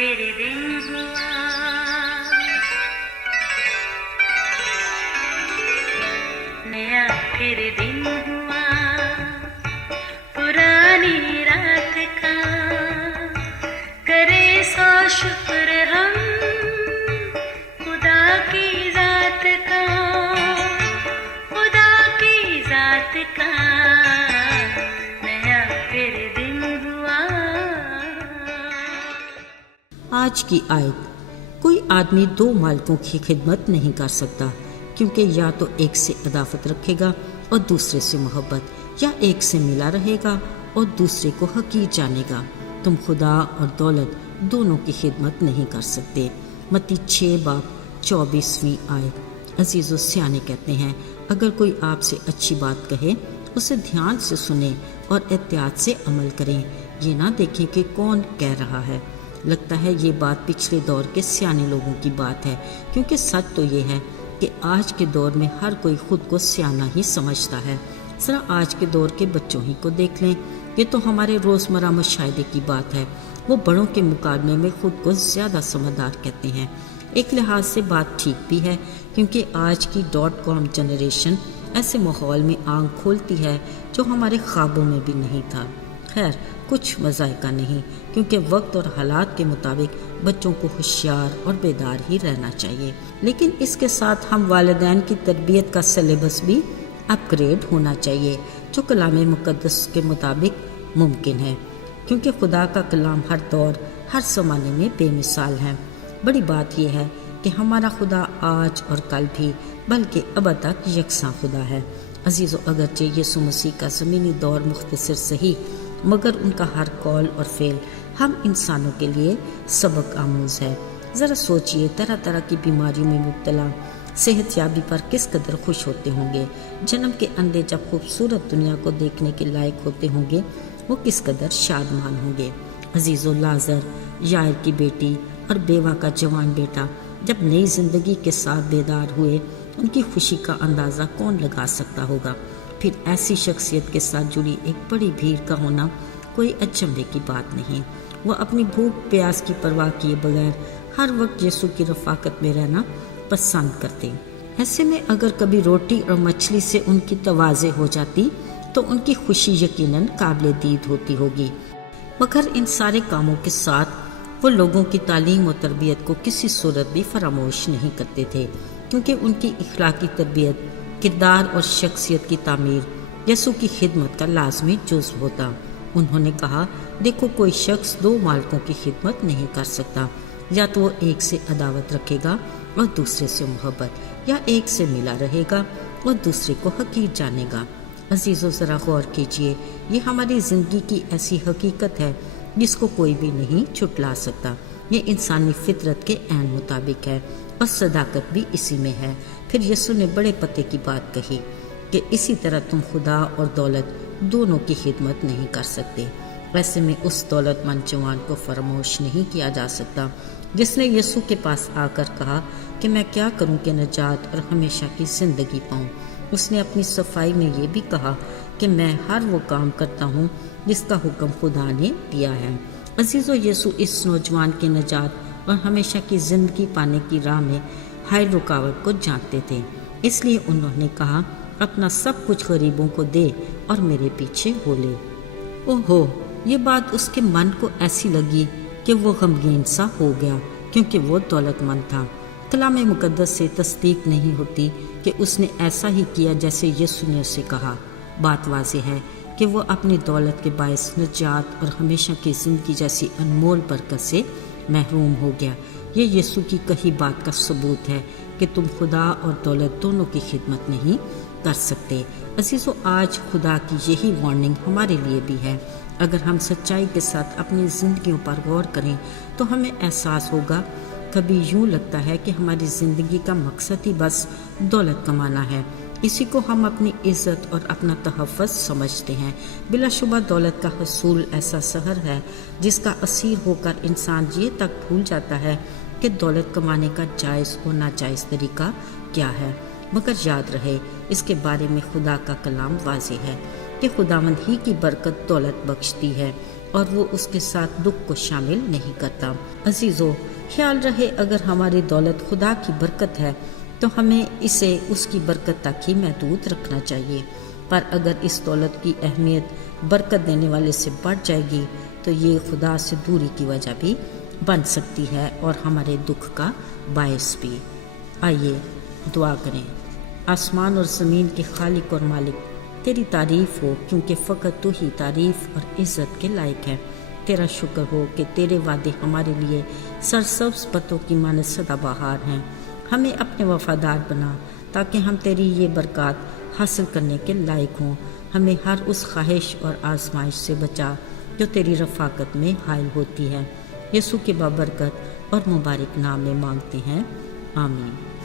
फिर दिन हुआ, नया फिर दिन हुआ, पुरानी रात का करे सो शुक्र हम खुदा की जात का, खुदा की जात का, नया फिर दिन हुआ। आज की आयत। कोई आदमी दो मालिकों की खिदमत नहीं कर सकता, क्योंकि या तो एक से अदावत रखेगा और दूसरे से मोहब्बत, या एक से मिला रहेगा और दूसरे को हकीर जानेगा। तुम खुदा और दौलत दोनों की खिदमत नहीं कर सकते। मत्ती 6:24 आयत। अजीज़ो, सियाने कहते हैं, अगर कोई आपसे अच्छी बात कहे उसे ध्यान से सुने और एहतियात से अमल करें, ये ना देखें कि कौन कह रहा है। लगता है ये बात पिछले दौर के सियाने लोगों की बात है, क्योंकि सच तो ये है कि आज के दौर में हर कोई खुद को सियाना ही समझता है। ज़रा आज के दौर के बच्चों ही को देख लें, ये तो हमारे रोज़मर्रा मुशाहिदे की बात है। वो बड़ों के मुकाबले में खुद को ज़्यादा समझदार कहते हैं। एक लिहाज से बात ठीक भी है, क्योंकि आज की .com जनरेशन ऐसे माहौल में आंख खोलती है जो हमारे ख्वाबों में भी नहीं था। खैर, कुछ मज़ायका नहीं, क्योंकि वक्त और हालात के मुताबिक बच्चों को होशियार और बेदार ही रहना चाहिए। लेकिन इसके साथ हम वालिदैन की तरबियत का सिलेबस भी अपग्रेड होना चाहिए, जो कलाम मुक़द्दस के मुताबिक मुमकिन है, क्योंकि खुदा का कलाम हर दौर हर ज़माने में बेमिसाल है। बड़ी बात यह है कि हमारा खुदा आज और कल भी बल्कि अब तक यकसा खुदा है। अजीज़ो, अगरचे यीशु मसीह का ज़मीनी दौर मुख्तसर सही, मगर उनका हर कौल और फ़ेल हम इंसानों के लिए सबक आमूज़ है। ज़रा सोचिए, तरह तरह की बीमारियों में मुब्तला सेहत याबी पर किस कदर खुश होते होंगे। जन्म के अंधे जब खूबसूरत दुनिया को देखने के लायक होते होंगे, वो किस कदर शादमान होंगे। अजीज़ो, लाज़र, यायर की बेटी और बेवा का जवान बेटा जब नई ज़िंदगी के साथ बेदार हुए, उनकी खुशी का अंदाज़ा कौन लगा सकता होगा। फिर ऐसी शख्सियत के साथ जुड़ी एक बड़ी भीड़ का होना कोई अचंभे की बात नहीं। वह अपनी भूख प्यास की परवाह किए बगैर हर वक्त यीशु की रफ़ाकत में रहना पसंद करते। ऐसे में अगर कभी रोटी और मछली से उनकी तवाज़े हो जाती तो उनकी खुशी यकीनन काबिल दीद होती होगी। मगर इन सारे कामों के साथ वो लोगों की तालीम और तरबियत को किसी सूरत भी फरामोश नहीं करते थे, क्योंकि उनकी इखलाकी तरबियत, किरदार और शख्सियत की तामीर यीशु की खिदमत का लाजमी जुज़्व होता। उन्होंने कहा, देखो, कोई शख्स दो मालिकों की खिदमत नहीं कर सकता, या तो वो एक से अदावत रखेगा और दूसरे से मोहब्बत, या एक से मिला रहेगा और दूसरे को हकीर जानेगा। अजीज़ो, ज़रा गौर कीजिए, ये हमारी ज़िंदगी की ऐसी हकीकत है जिसको कोई भी नहीं छुटला सकता। ये इंसानी फितरत के ऐन मुताबिक है और सदाकत भी इसी में है। फिर यीशु ने बड़े पते की बात कही कि इसी तरह तुम खुदा और दौलत दोनों की खिदमत नहीं कर सकते। वैसे में उस दौलतमंद जवान को फरामोश नहीं किया जा सकता जिसने यीशु के पास आकर कहा कि मैं क्या करूं कि नजात और हमेशा की ज़िंदगी पाऊं। उसने अपनी सफाई में ये भी कहा कि मैं हर वो काम करता हूं जिसका हुक्म खुदा ने दिया है। अजीज़ो, यीशु इस नौजवान के नजात और हमेशा की ज़िंदगी पाने की राह में हर रुकावट को जानते थे, इसलिए उन्होंने कहा, अपना सब कुछ गरीबों को दे और मेरे पीछे हो ले। ओहो, ये बात उसके मन को ऐसी लगी कि वो गमगीन सा हो गया, क्योंकि वो दौलतमंद था। कलाम मुक़द्दस से तस्दीक नहीं होती कि उसने ऐसा ही किया जैसे यीशु ने उसे कहा। बात वाज़ेह है कि वो अपनी दौलत के बायस निजात और हमेशा की ज़िंदगी जैसी अनमोल बरकत से महरूम हो गया। ये यीशु की कही बात का सबूत है कि तुम खुदा और दौलत दोनों की खिदमत नहीं कर सकते। अजीज़ों, आज खुदा की यही वार्निंग हमारे लिए भी है। अगर हम सच्चाई के साथ अपनी ज़िंदगियों पर गौर करें तो हमें एहसास होगा, कभी यूँ लगता है कि हमारी ज़िंदगी का मकसद ही बस दौलत कमाना है। इसी को हम अपनी इज़्ज़त और अपना तहफ़्फ़ुज़ समझते हैं। बिलाशुबा दौलत का हसूल ऐसा सहर है जिसका असीर होकर इंसान ये तक भूल जाता है कि दौलत कमाने का जायज़ और नाजायज़ तरीका क्या है। मगर याद रहे, इसके बारे में खुदा का कलाम वाज़ेह है कि खुदावंद ही की बरकत दौलत बख्शती है اور وہ اس کے ساتھ دکھ کو شامل نہیں کرتا۔ عزیزو، خیال رہے اگر ہماری دولت خدا کی برکت ہے تو ہمیں اسے اس کی برکت تک ہی محدود رکھنا چاہیے، پر اگر اس دولت کی اہمیت برکت دینے والے سے بڑھ جائے گی تو یہ خدا سے دوری کی وجہ بھی بن سکتی ہے اور ہمارے دکھ کا باعث بھی۔ آئیے دعا کریں۔ آسمان اور زمین کے خالق اور مالک، تیری تعریف ہو کیونکہ فقط تو ہی تعریف اور عزت کے لائق ہے۔ تیرا شکر ہو کہ تیرے وعدے ہمارے لیے سرسبز پتوں کی مانند سدا بہار ہیں۔ ہمیں اپنے وفادار بنا تاکہ ہم تیری یہ برکات حاصل کرنے کے لائق ہوں۔ ہمیں ہر اس خواہش اور آزمائش سے بچا جو تیری رفاقت میں حائل ہوتی ہے۔ یسوع کے بابرکت اور مبارک نام میں مانگتے ہیں، آمین۔